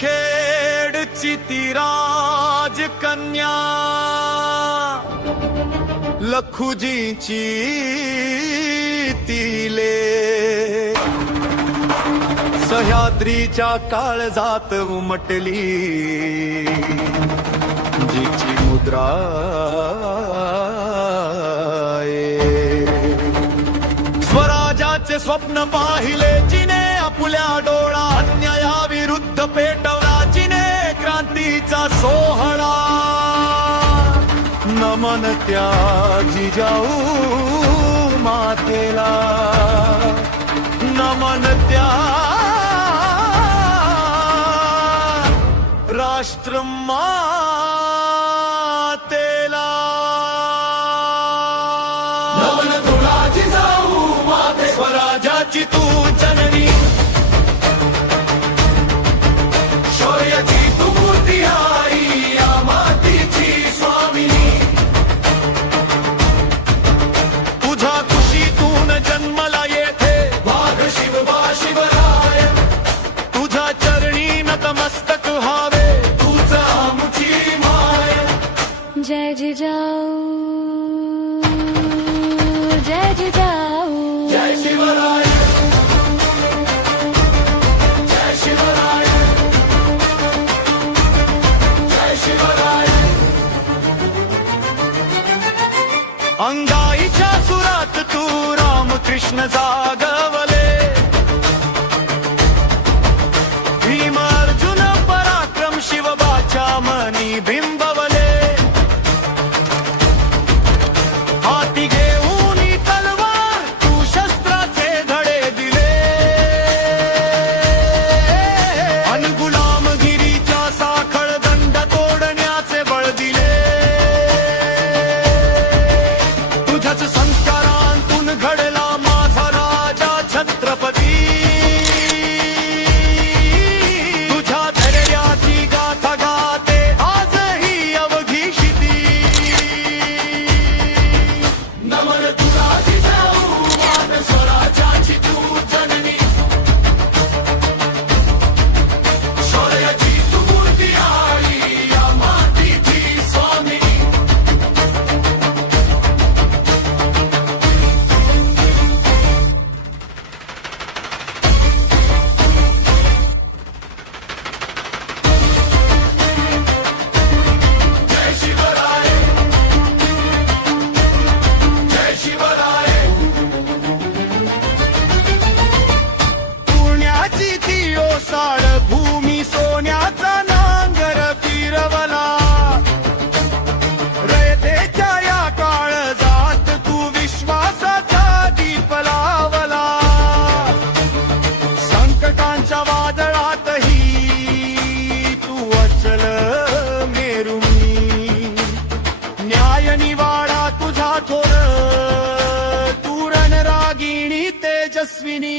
सिंदखेडची ती राजकन्या लखुजीची तिले सह्याद्रीच्या काळजात उमटली जिची मुद्रा स्वराज्याचे स्वप्न पाहिले जिने आपल्या डोळा अन्यायाविरुद्ध पेटवला जिने क्रांतीचा सोहळा नमन त्या जिजाऊ मातेला नमन त्या राष्ट्र मातेला नमन तुला जिजाऊ माते स्वराज्याची तू जननी शौर्याची तू मूर्ती आई या मातीची स्वामिनी तुझ्या कुशीतून जन्मला येथे वाघ शिवबा शिवराय तुझ्या चरणी नतमस्तक व्हावे तुझ आमची माय जय जिजाऊ जय जिजाऊ जय शिवराय जय शिवराय जय शिवराय अंगाईच्या सुरात तू रामकृष्ण जागवले भीम अर्जुन पराक्रम शिवबाच्या मनी बिंबवले हाती घेऊन तलवार तू शस्त्राचे धडे दिले अन गुलामगिरीच्या साखळ दंड तोडण्याचे बळ दिले तुझ्याच संस्कारांतून घडला माझा राजा छत्रपती तुझ्या धैर्याची गाथा गाते आजही अवघी शिती नमन तुला जिजाऊ माते स्वराज्याची तू जननी शौर्याची तू मूर्ती आई या मातीची स्वामिनी जय शिवराय जय शिवराय पुण्याची ती ओसाड भूमी सोन्याचा नांगर फिरवला रयतेच्या या काळजात तू विश्वासाचा दीप लावला संकटांच्या वादळातही तू अचल मेरुनी न्याय निवाडा तुझा थोर तू रणरागिणी तेजस्विनी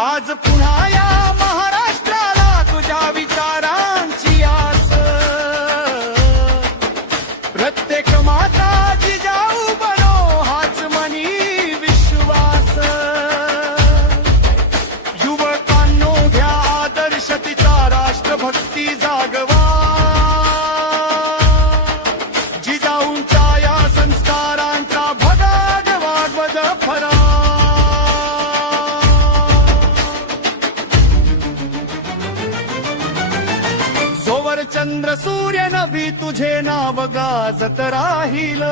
आज पुन्हा या महाराष्ट्राला तुझ्या विचारांची आस प्रत्येक माता जिजाऊ बनो हाच मनी विश्वास युवकांनो घ्या आदर्श तिचा राष्ट्रभक्ती जागवा जिजाऊंच्या या संस्कारांचा भगाडवा ध्वज फरा जोवर चंद्र सूर्य नभी तुझे नाव गाजत राहील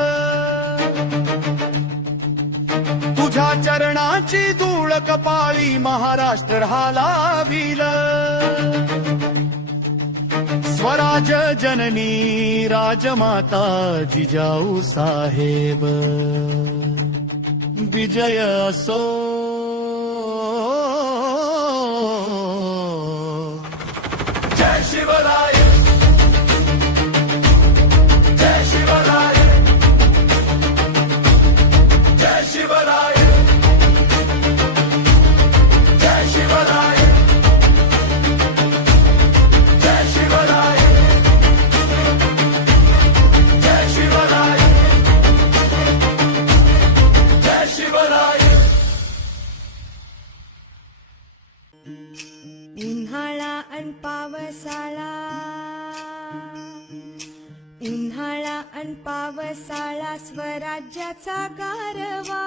तुझ्या चरणाची धूळ कपाळी महाराष्ट्र लावील स्वराज जननी राजमाता जिजाऊ साहेब विजय असो जय शिवराय जय शिवराय जय शिवराय जय शिवराय जय शिवराय जय शिवराय जय शिवराय उन्हाळा अन पावसाळा, उन्हाळा अन पावसाळा स्वराज्याचा गारवा.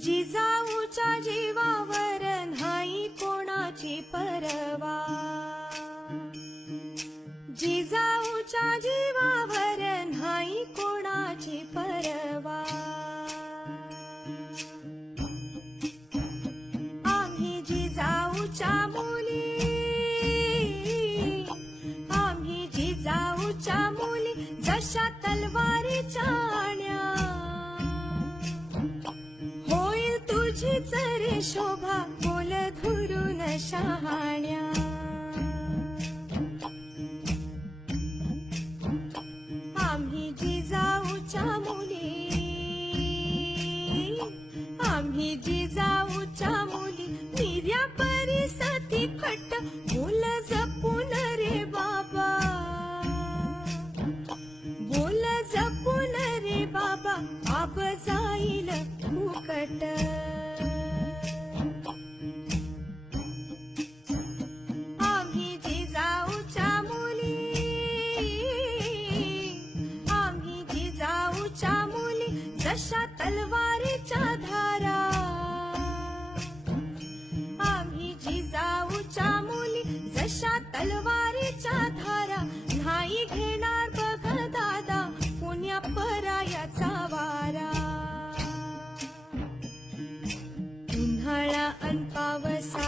जिजाऊच्या जीवावर नाही कोणाची परवा. जिजाऊच्या जीवावर नाही कोणाची परवा. आम्ही जिजाऊच्या मुली, आम्ही जिजाऊच्या मुली, जशा तलवारीच्या आण्या. होईल तुझीच रे शोभा, बोल धुरून शहाण्या. आम्ही जिजाऊच्या मुली, आम्ही जिजाऊच्या मुली, निर्या परिसती खट्ट, बोल जपून रे बाबा, बोल जपून रे बाबा, आब जाईल फुकट. आम्ही जिजाऊच्या मुली, आम्ही जिजाऊच्या मुली, जशा तलवारीच्या धारा. आम्ही जिजाऊच्या मुली, जशा तलवारीच्या धारा. नाही घेणार बघ दादा पुण्या परायाचा वारा. उन्हाळा अन पावसा